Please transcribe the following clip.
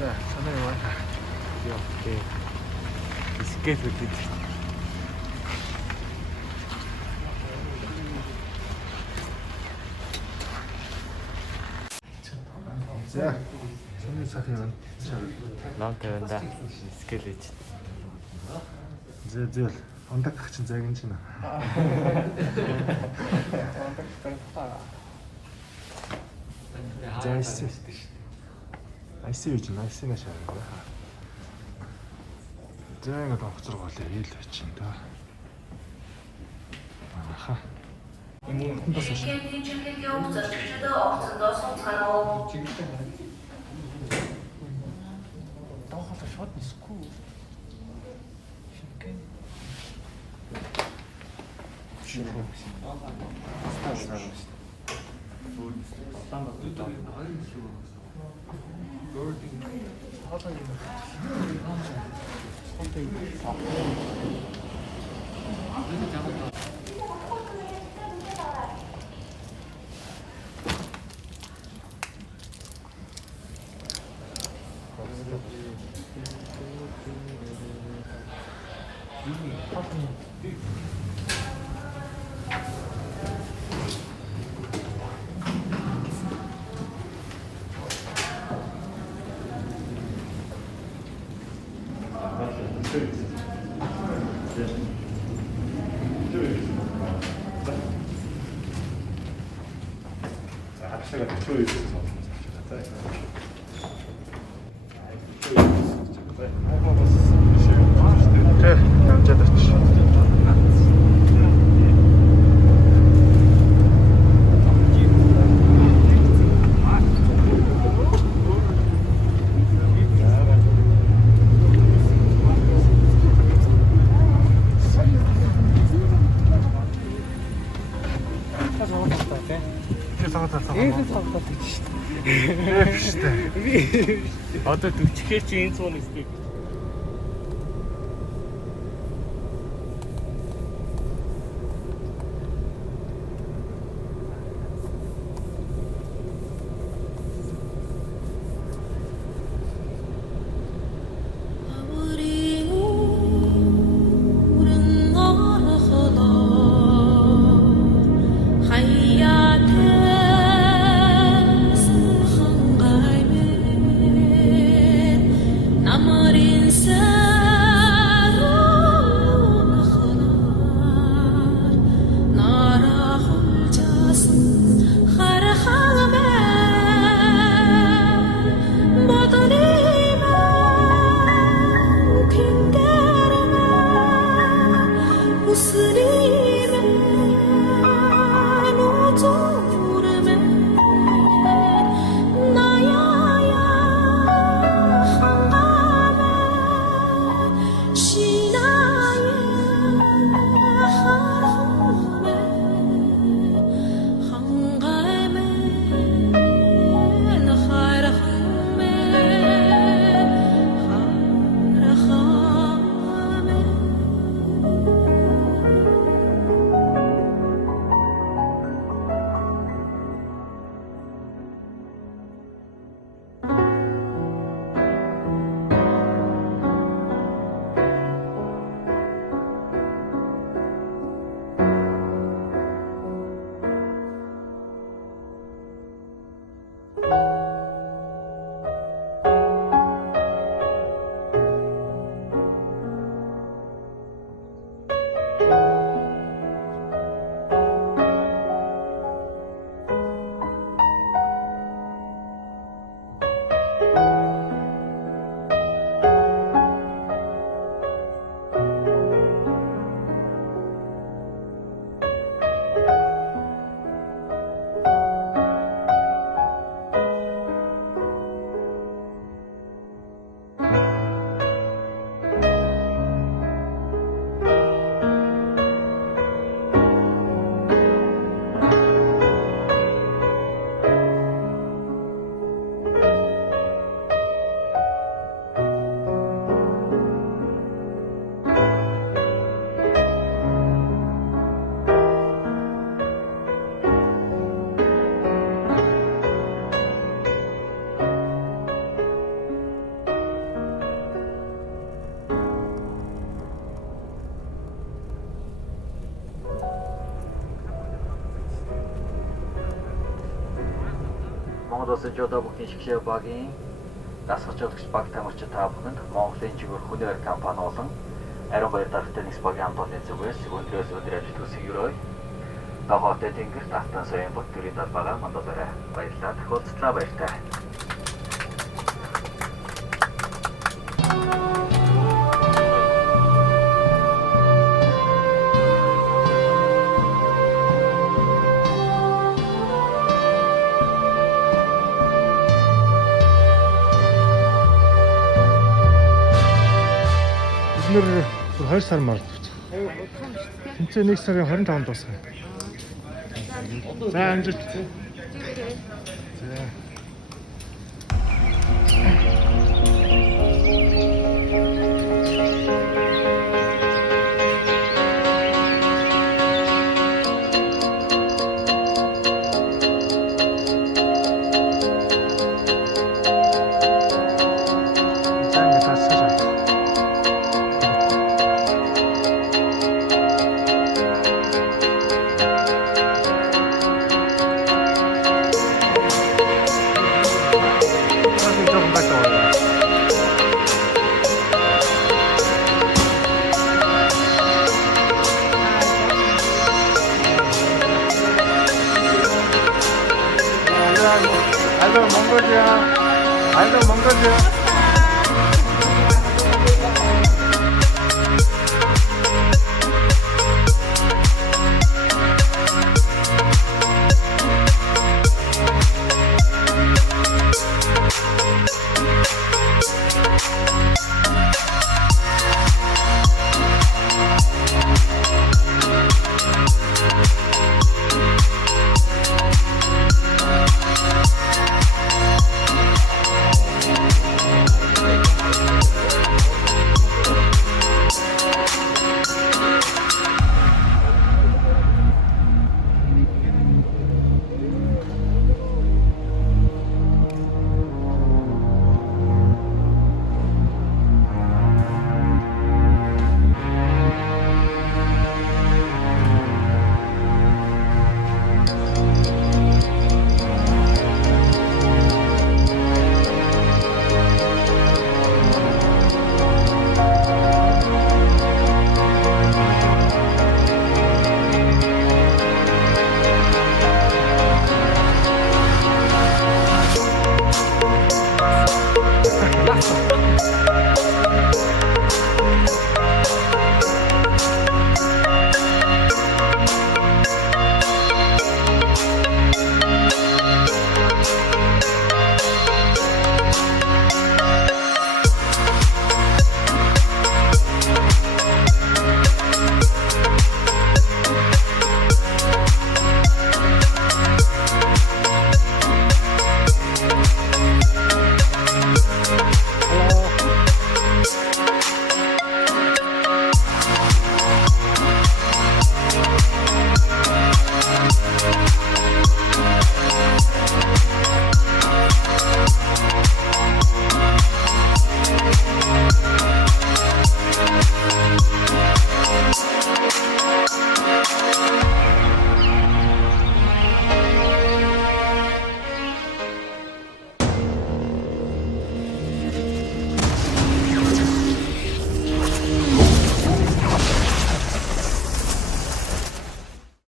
За санаа яваа. Йоо тий. Скейт хийх. За санаа сах яваа. Нон тавианда скейт хийж. Зээл ондаг чин загин чинь. Зайс. Айсээ үуч найсына шаарна. За ингээд онгоцрог болоо ийл байж энэ та. Аха. Энэ бас шээ. Доохол шот нисгүй. Шингэн. Шингэн. Стас. 제가 대표에 있어서 남자들 Одоо төвчхээ чи энэ цуун нэсдэг. болоосон жодо бүхний шгшээ багийн дасгалжуулагч баг тамирчин та бүхэнд Монголын жигүүр хүнээр компани болон Ариун баяр даргатай нэгс багийн хамт олонны зүгээс өнөөдрөөс өдөр ажил төсөөрөй Тохоотой тэнгэрт автан соёлын бүтгэлийн талбайгаа мандуулаарай. Баярлалаа. Тохиолдлоо баяртай. Бид нэр 2 сар март. Тэнцээ 1 сарын 25-нд дуусгая. За амжилт. За. Hello Mongolia.